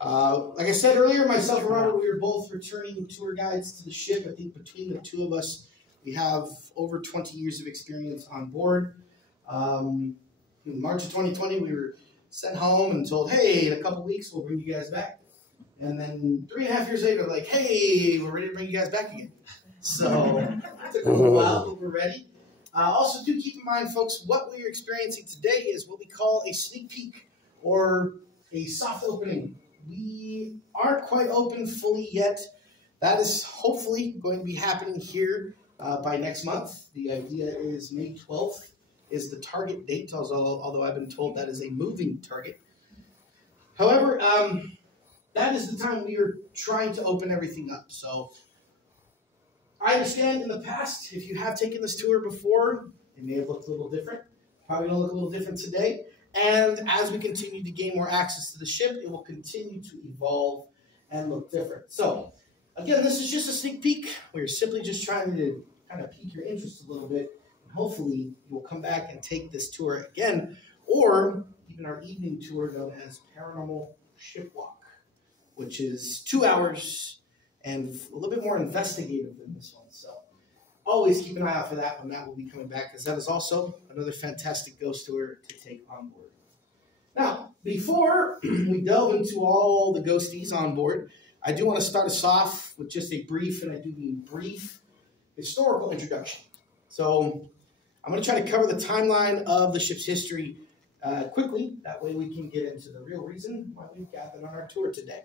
Like I said earlier, myself and Robert, we were both returning tour guides to the ship. I think between the two of us, we have over 20 years of experience on board. In March of 2020, we were sent home and told, hey, in a couple weeks, we'll bring you guys back. And then 3.5 years later, like, hey, we're ready to bring you guys back again. So it took a little while, but we're ready. Also, do keep in mind, folks, what we're experiencing today is what we call a sneak peek or a soft opening. We aren't quite open fully yet. That is hopefully going to be happening here by next month. The idea is May 12th is the target date, although I've been told that is a moving target. However, that is the time we are trying to open everything up. So I understand in the past, if you have taken this tour before, it may have looked a little different. Probably going to look a little different today. And as we continue to gain more access to the ship, it will continue to evolve and look different. So, again, this is just a sneak peek. We're simply just trying to kind of pique your interest a little bit. And hopefully, you'll come back and take this tour again, or even our evening tour known as Paranormal Ship Walk, which is 2 hours and a little bit more investigative than this one. So always keep an eye out for that when that will be coming back, because that is also another fantastic ghost tour to take on board. Now, before we delve into all the ghosties on board, I do want to start us off with just a brief, and I do mean brief, historical introduction. So I'm going to try to cover the timeline of the ship's history quickly. That way we can get into the real reason why we've gathered on our tour today.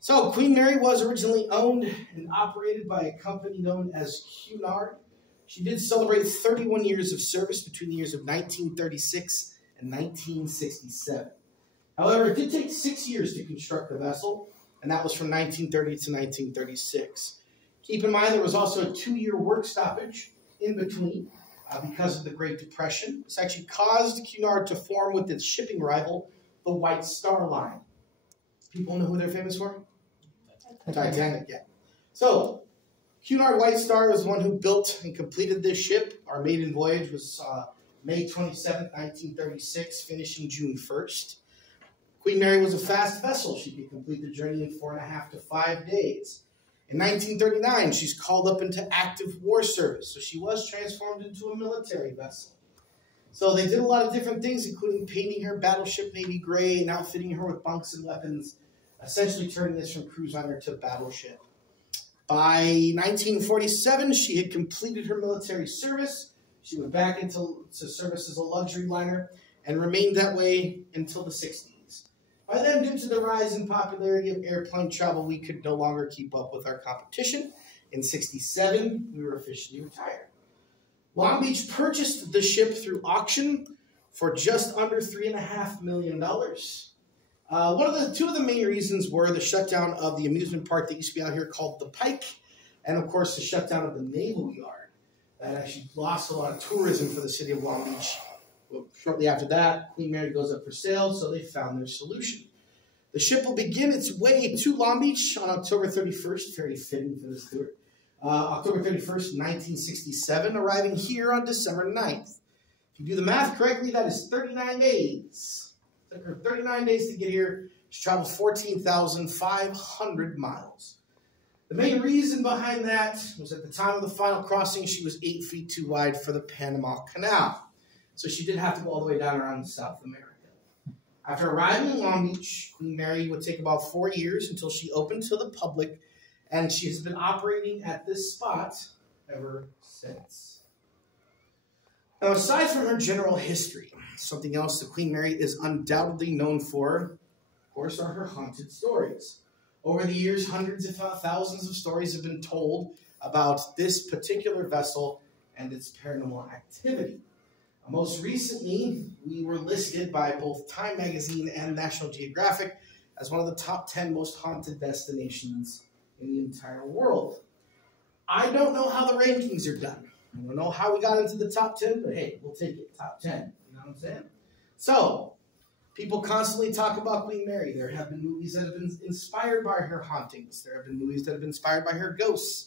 So, Queen Mary was originally owned and operated by a company known as Cunard. She did celebrate 31 years of service between the years of 1936 and 1967. However, it did take 6 years to construct the vessel, and that was from 1930 to 1936. Keep in mind there was also a 2-year work stoppage in between because of the Great Depression. This actually caused Cunard to form with its shipping rival, the White Star Line. People know who they're famous for? Titanic, yeah. So, Cunard White Star was the one who built and completed this ship. Our maiden voyage was May 27, 1936, finishing June 1st. Queen Mary was a fast vessel. She could complete the journey in 4.5 to 5 days. In 1939, she's called up into active war service, so she was transformed into a military vessel. So they did a lot of different things, including painting her battleship navy gray and outfitting her with bunks and weapons, essentially turning this from cruise liner to battleship. By 1947, she had completed her military service. She went back into service as a luxury liner and remained that way until the 60s. By then, due to the rise in popularity of airplane travel, we could no longer keep up with our competition. In 67, we were officially retired. Long Beach purchased the ship through auction for just under $3.5 million. Two of the main reasons were the shutdown of the amusement park that used to be out here called the Pike, and of course the shutdown of the Naval Yard. That actually lost a lot of tourism for the city of Long Beach. Well, shortly after that, Queen Mary goes up for sale, so they found their solution. The ship will begin its way to Long Beach on October 31st, very fitting for this tour. October 31st, 1967, arriving here on December 9th. If you do the math correctly, that is 39 days. It took her 39 days to get here. She traveled 14,500 miles. The main reason behind that was at the time of the final crossing, she was 8 feet too wide for the Panama Canal. So she did have to go all the way down around South America. After arriving in Long Beach, Queen Mary would take about 4 years until she opened to the public, and she has been operating at this spot ever since. Now, aside from her general history, something else that Queen Mary is undoubtedly known for, of course, are her haunted stories. Over the years, hundreds, if not thousands, of stories have been told about this particular vessel and its paranormal activity. Most recently, we were listed by both Time Magazine and National Geographic as one of the top 10 most haunted destinations in the entire world. I don't know how the rankings are done. I don't know how we got into the top 10, but hey, we'll take it, top 10. You know what I'm saying? So, people constantly talk about Queen Mary. There have been movies that have been inspired by her hauntings. There have been movies that have been inspired by her ghosts.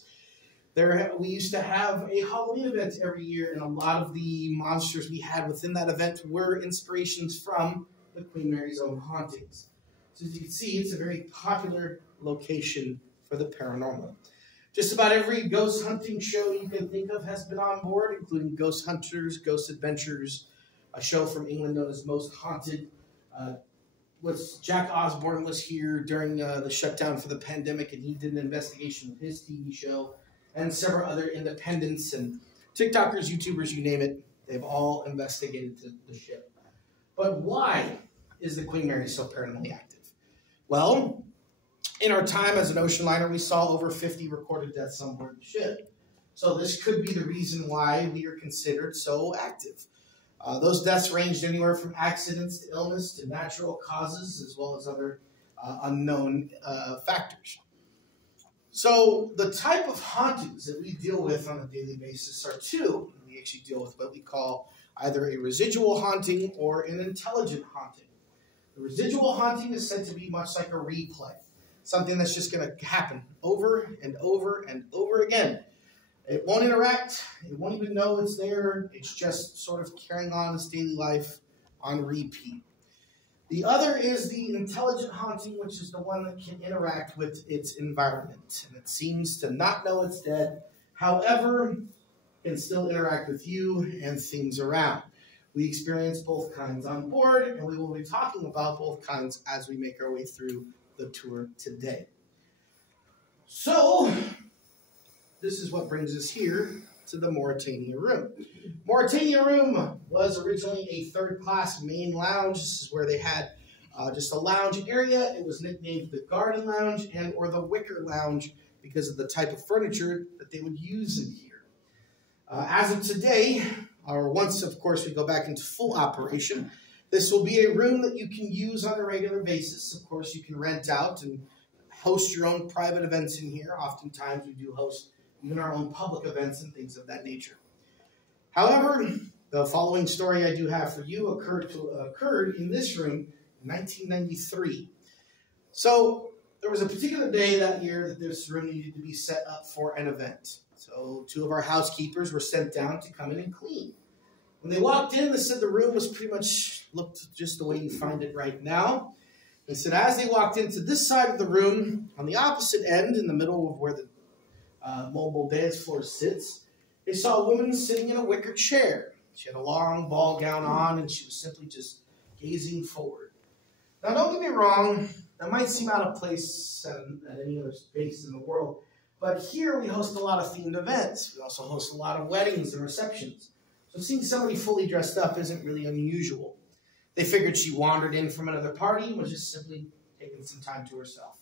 We used to have a Halloween event every year, and a lot of the monsters we had within that event were inspirations from the Queen Mary's own hauntings. So as you can see, it's a very popular location for the paranormal. Just about every ghost hunting show you can think of has been on board, including Ghost Hunters, Ghost Adventures, a show from England known as Most Haunted. Jack Osborne was here during the shutdown for the pandemic, and he did an investigation with his TV show, and several other independents and TikTokers, YouTubers, you name it. They've all investigated the ship. But why is the Queen Mary so paranormally active? Well, in our time as an ocean liner, we saw over 50 recorded deaths on board the ship. So this could be the reason why we are considered so active. Those deaths ranged anywhere from accidents to illness to natural causes, as well as other unknown factors. So the type of hauntings that we deal with on a daily basis are two. We actually deal with what we call either a residual haunting or an intelligent haunting. The residual haunting is said to be much like a replay, something that's just going to happen over and over and over again. It won't interact. It won't even know it's there. It's just sort of carrying on its daily life on repeat. The other is the intelligent haunting, which is the one that can interact with its environment. And it seems to not know it's dead. However, can still interact with you and things around. We experience both kinds on board, and we will be talking about both kinds as we make our way through the tour today. So, this is what brings us here to the Mauritania Room. Mauritania Room was originally a third-class main lounge. This is where they had just a lounge area. It was nicknamed the Garden Lounge and or the Wicker Lounge because of the type of furniture that they would use in here. As of today, or once, of course, we go back into full operation, this will be a room that you can use on a regular basis. Of course, you can rent out and host your own private events in here. Oftentimes, we do host even our own public events and things of that nature. However, the following story I do have for you occurred in this room in 1993. So there was a particular day that year that this room needed to be set up for an event. So two of our housekeepers were sent down to come in and clean. When they walked in, they said the room was pretty much looked just the way you find it right now. They said as they walked into this side of the room, on the opposite end, in the middle of where the mobile dance floor sits, they saw a woman sitting in a wicker chair. She had a long ball gown on, and she was simply just gazing forward. Now, don't get me wrong, that might seem out of place at any other space in the world, but here we host a lot of themed events. We also host a lot of weddings and receptions. So seeing somebody fully dressed up isn't really unusual. They figured she wandered in from another party and was just simply taking some time to herself.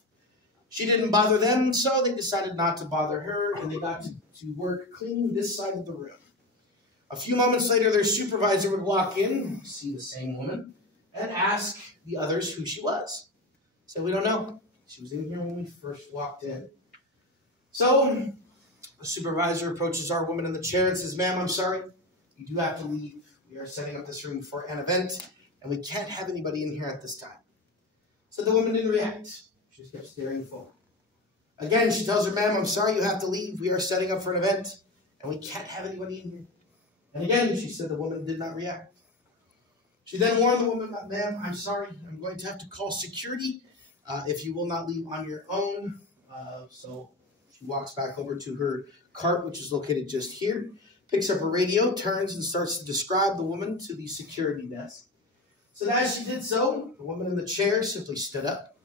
She didn't bother them, so they decided not to bother her, and they got to work cleaning this side of the room. A few moments later, their supervisor would walk in, see the same woman, and ask the others who she was. So we don't know. She was in here when we first walked in. So the supervisor approaches our woman in the chair and says, "Ma'am, I'm sorry. You do have to leave. We are setting up this room for an event, and we can't have anybody in here at this time." So the woman didn't react. She just kept staring forward. Again, she tells her, "Ma'am, I'm sorry, you have to leave. We are setting up for an event, and we can't have anybody in here." And again, she said the woman did not react. She then warned the woman, "Ma'am, I'm sorry. I'm going to have to call security if you will not leave on your own." So she walks back over to her cart, which is located just here, picks up a radio, turns, and starts to describe the woman to the security desk. So as she did so, the woman in the chair simply stood up.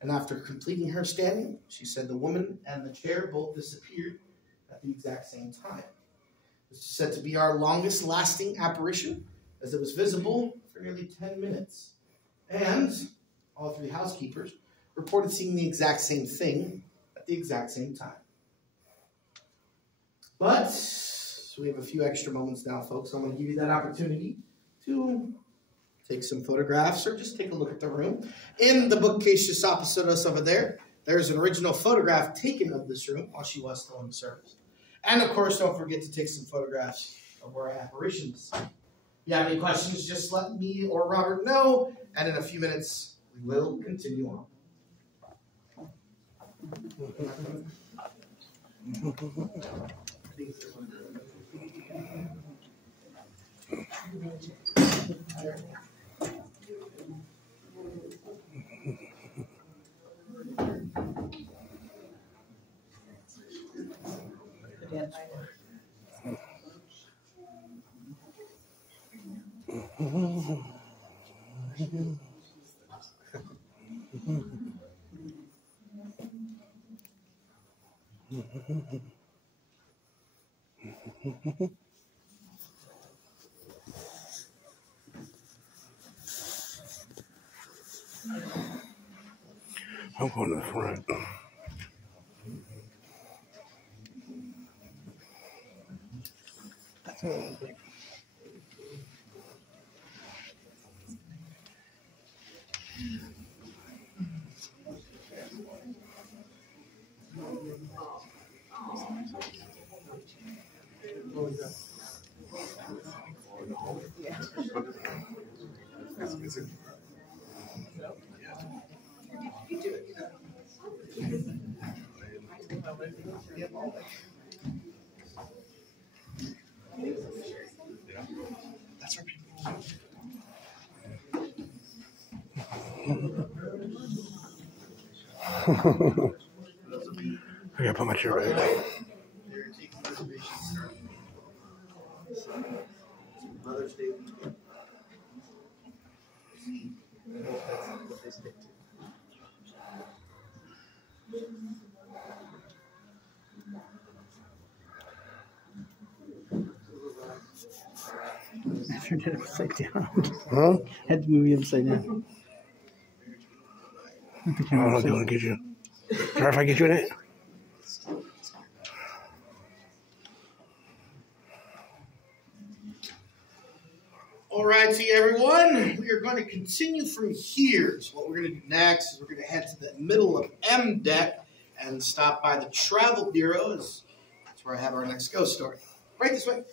And after completing her standing, she said the woman and the chair both disappeared at the exact same time. This is said to be our longest lasting apparition, as it was visible for nearly 10 minutes. And all three housekeepers reported seeing the exact same thing at the exact same time. But so we have a few extra moments now, folks. I'm going to give you that opportunity to take some photographs or just take a look at the room. In the bookcase just opposite us over there, there's an original photograph taken of this room while she was still in service. And of course, don't forget to take some photographs of our apparitions. If you have any questions, just let me or Robert know, and in a few minutes, we will continue on. I'm going to the front. That's where people. I gotta put my chair back. Mother's Day. I turned it upside down. Huh? I had to move you upside down. I don't know if they want to get you. Or if I get you in it? All righty, everyone. We are going to continue from here. So what we're going to do next is we're going to head to the middle of M deck and stop by the Travel Bureau. That's where I have our next ghost story. Right this way.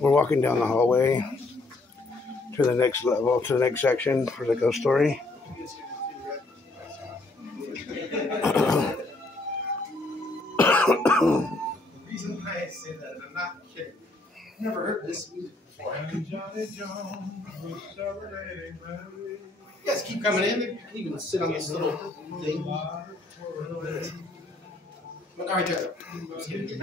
We're walking down the hallway to the next level, to the next section for the ghost story. The reason why I say that, and I'm not kidding, I've never heard this music before. You guys keep coming in. You can even sit on this little thing. Look right there. Just kidding.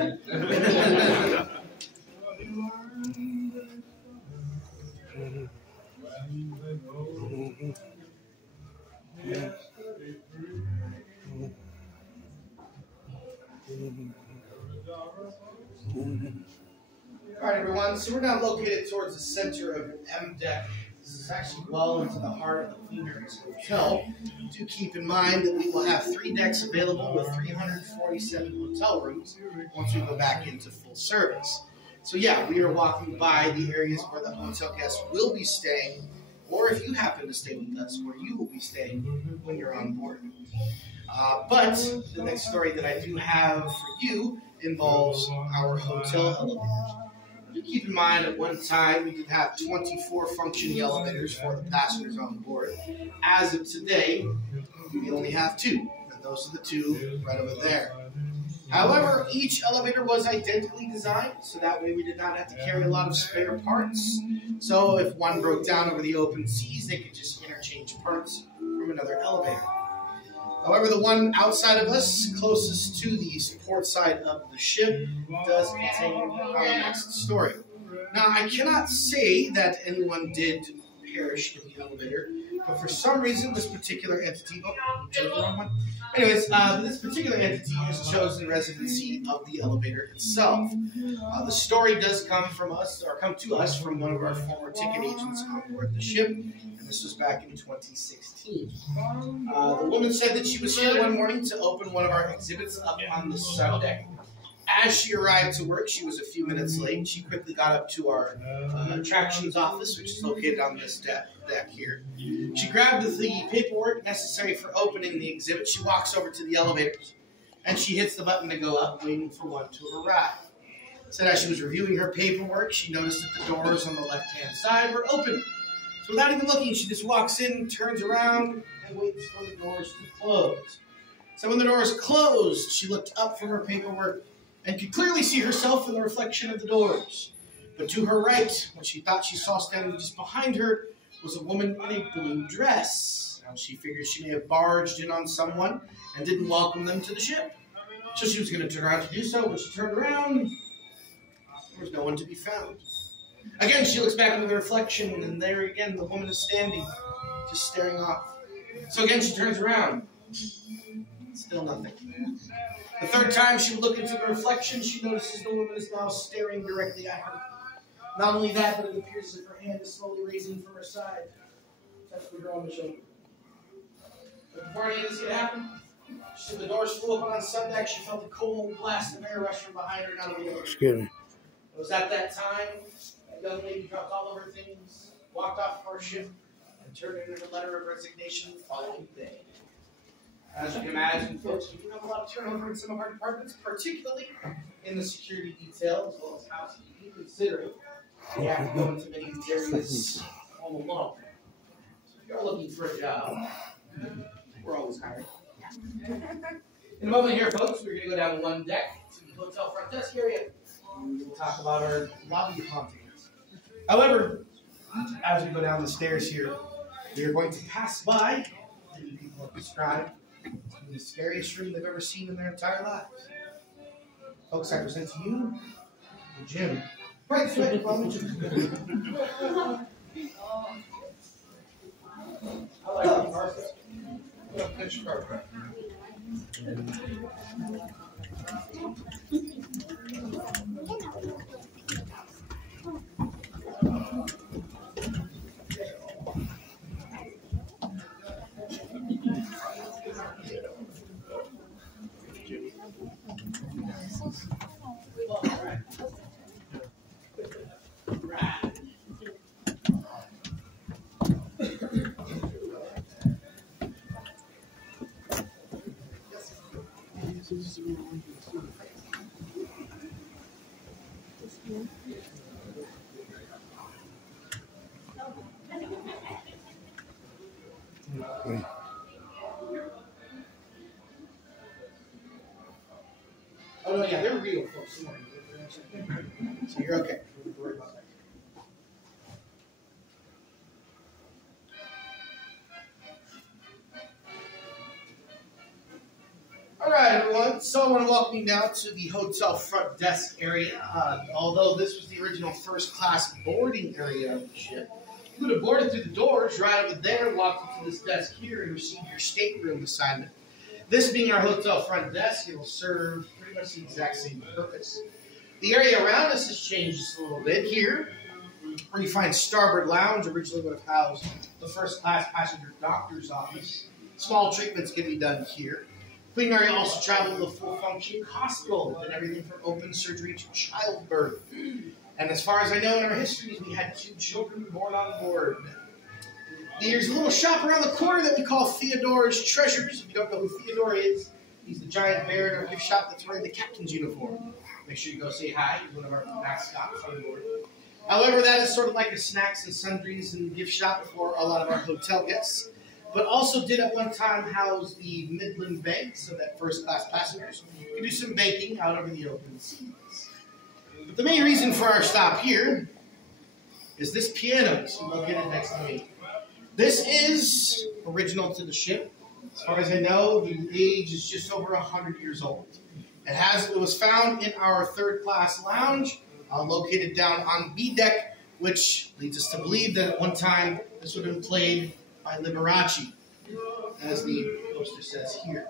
All right, everyone. So we're now located towards the center of M deck. This is actually well into the heart of the Queen Mary's Hotel. Do keep in mind that we will have 3 decks available with 347 hotel rooms once we go back into full service. So yeah, we are walking by the areas where the hotel guests will be staying, or if you happen to stay with us, where you will be staying when you're on board. But the next story that I do have for you involves our hotel elevators. Do keep in mind, at one time, we did have 24 functioning elevators for the passengers on board. As of today, we only have 2, and those are the 2 right over there. However, each elevator was identically designed, so that way we did not have to carry a lot of spare parts. So if one broke down over the open seas, they could just interchange parts from another elevator. However, the one outside of us, closest to the port side of the ship, does contain our next story. Now, I cannot say that anyone did perish in the elevator, but for some reason, this particular entity, chose the wrong one. Anyways, this particular entity has chosen residency of the elevator itself. The story does come from us, or come to us from one of our former ticket agents on board the ship, and this was back in 2016. The woman said that she was here one morning to open one of our exhibits up on the sun deck. As she arrived to work, she was a few minutes late. She quickly got up to our attractions office, which is located on this deck here. She grabbed the paperwork necessary for opening the exhibit. She walks over to the elevators, and she hits the button to go up, waiting for one to arrive. Said as she was reviewing her paperwork, she noticed that the doors on the left-hand side were open. So without even looking, she just walks in, turns around, and waits for the doors to close. So when the doors closed, she looked up from her paperwork and could clearly see herself in the reflection of the doors. But to her right, what she thought she saw standing just behind her, was a woman in a blue dress. Now she figured she may have barged in on someone and didn't welcome them to the ship. So she was going to turn around to do so. When she turned around, there was no one to be found. Again, she looks back into the reflection, and there again the woman is standing, just staring off. So again, she turns around. Still nothing. The third time she would look into the reflection, she notices the woman is now staring directly at her. Not only that, but it appears as if her hand is slowly raising from her side. That's the girl on the shoulder. But before any of this could happen, she said the doors flew open on subdeck. She felt a cold blast of air rush from behind her down the elevator. Excuse me. It was at that time that young lady dropped all of her things, walked off of our ship, and turned in her letter of resignation the following day. As you can imagine, folks, we do have a lot of turnover in some of our departments, particularly in the security detail as well as housekeeping, considering we have to go into many of these areas all alone. So if you're looking for a job, we're always hiring. In a moment here, folks, we're going to go down one deck to the hotel front desk area. We'll talk about our lobby hauntings. However, as we go down the stairs here, we are going to pass by many people have described the scariest room they've ever seen in their entire lives. Folks, I present to you the gym. Right, sweat, on the gym. I like the carpet. Pitch carpet. Oh, no, yeah, they're real folks. So you're okay. Don't worry about that. All right, everyone. So I want to welcome you now to the hotel front desk area. Although this was the original first-class boarding area of the ship, you would have boarded through the doors right over there, walked into this desk here, and received your stateroom assignment. This being our hotel front desk, it will serve pretty much the exact same purpose. The area around us has changed just a little bit. Here, where you find Starboard Lounge, originally would have housed the first-class passenger doctor's office. Small treatments can be done here. Queen Mary also traveled to a full-functioning hospital, and everything from open surgery to childbirth. And as far as I know in our histories, we had 2 children born on board. There's a little shop around the corner that we call Theodore's Treasures. If you don't know who Theodore is, he's the giant bear in our gift shop that's wearing the captain's uniform. Make sure you go say hi. He's one of our mascots on board. However, that is sort of like a snacks and sundries and gift shop for a lot of our hotel guests. But also did at one time house the Midland Bank, so that first-class passengers could do some baking out over the open seas. But the main reason for our stop here is this piano that's located next to me. This is original to the ship. As far as I know, the age is just over 100 years old. It was found in our third-class lounge, located down on B deck, which leads us to believe that at one time this would have been played by Liberace, as the poster says here.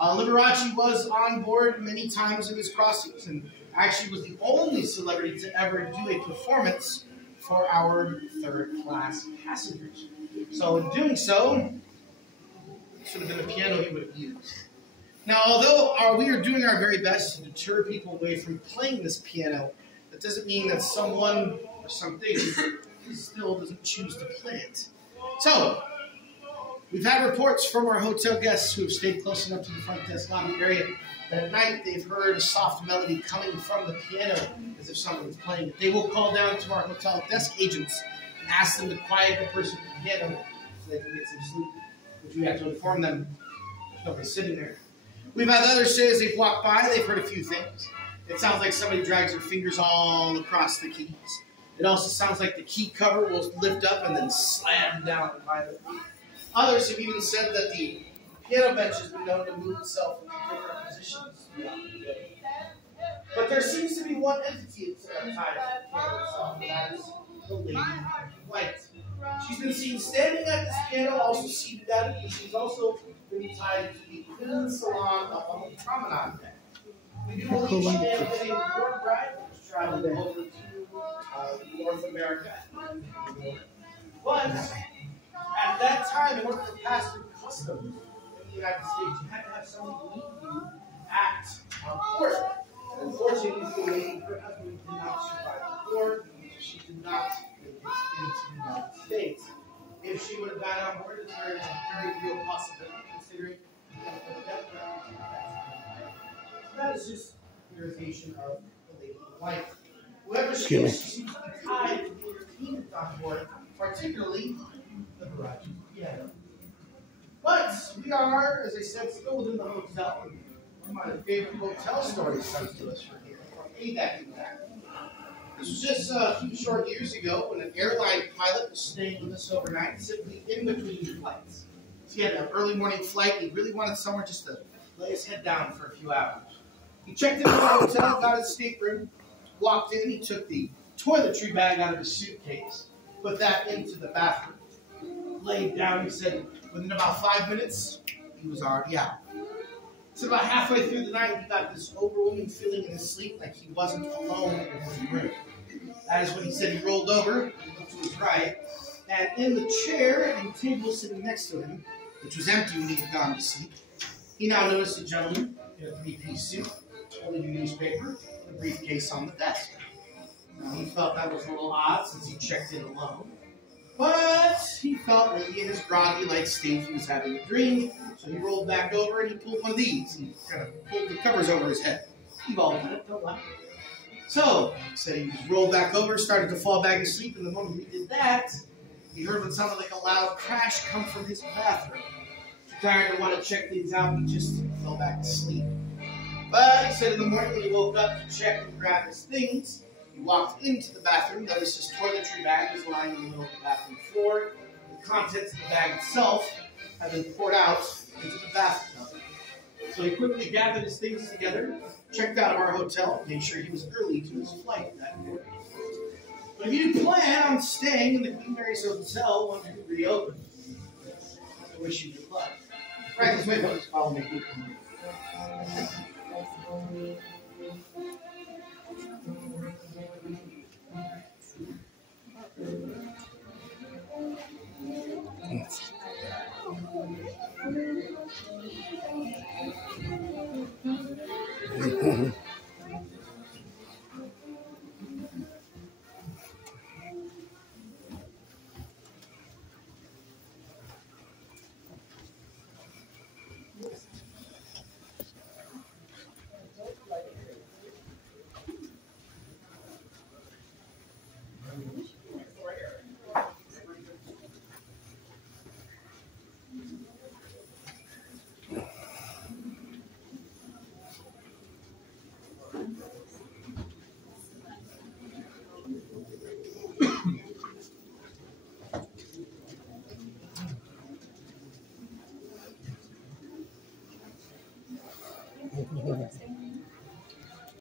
Liberace was on board many times in his crossings, and actually was the only celebrity to ever do a performance for our third-class passengers. So in doing so, this would have been a piano he would have used. Now, although we are doing our very best to deter people away from playing this piano, that doesn't mean that someone or something still doesn't choose to play it. So, we've had reports from our hotel guests who have stayed close enough to the front desk lobby area that at night they've heard a soft melody coming from the piano as if someone's playing it. They will call down to our hotel desk agents and ask them to quiet the person at the piano so they can get some sleep, which we have to inform them there's nobody sitting there. We've had others say as they've walked by, they've heard a few things. It sounds like somebody drags their fingers all across the keys. It also sounds like the key cover will lift up and then slam down violently. Others have even said that the piano bench has been known to move itself into different positions throughout the day. But there seems to be one entity tied to the piano itself, and that is the Lady in White. She's been seen standing at this piano, also seated at it, but she's also been tied to the Queen's Salon up on the promenade deck. We do believe she may have been a court bride who's traveled over to North America. But at that time, in order to pass through customs in the United States, you had to have somebody meet you at court. And unfortunately, the lady, her husband did not survive the war, so she did not make it into the United States. If she would have died on board, it's a very real possibility, considering the death penalty. So that is just an irritation of the Lady in White. Whoever she is, she seems to be tied to the entertainment on board, particularly the garage piano. But we are, as I said, still within the hotel. One of my favorite hotel stories comes to us from here, from ADAC in fact. This was just a few short years ago when an airline pilot was staying with us overnight, simply in between flights. So he had an early morning flight, and he really wanted somewhere just to lay his head down for a few hours. He checked into the hotel, got his stateroom, walked in, he took the toiletry bag out of his suitcase, put that into the bathroom, laid down. He said within about 5 minutes, he was already out. So about halfway through the night, he got this overwhelming feeling in his sleep like he wasn't alone in his room. That is when he said he rolled over, he looked to his right, and in the chair and table sitting next to him, which was empty when he had gone to sleep, he now noticed a gentleman in a three-piece suit, holding a newspaper, and a briefcase on the desk. Now, he felt that was a little odd since he checked in alone. But he felt maybe in his groggy-like state he was having a dream, so he rolled back over and he pulled one of these. He kind of pulled the covers over his head. We've all done it, don't lie. So, he said he rolled back over, started to fall back asleep, and the moment he did that, he heard what sounded like a loud crash come from his bathroom. Too tired to want to check things out, he just fell back to sleep. But he said in the morning when he woke up to check and grab his things, he walked into the bathroom, noticed his toiletry bag was lying in the middle of the bathroom floor. The contents of the bag itself had been poured out into the bathtub. So he quickly gathered his things together, checked out of our hotel, made sure he was early to his flight that morning. But if you plan on staying in the Queen Mary's Hotel once we reopen, I wish you good luck. Frank, this way, follow me.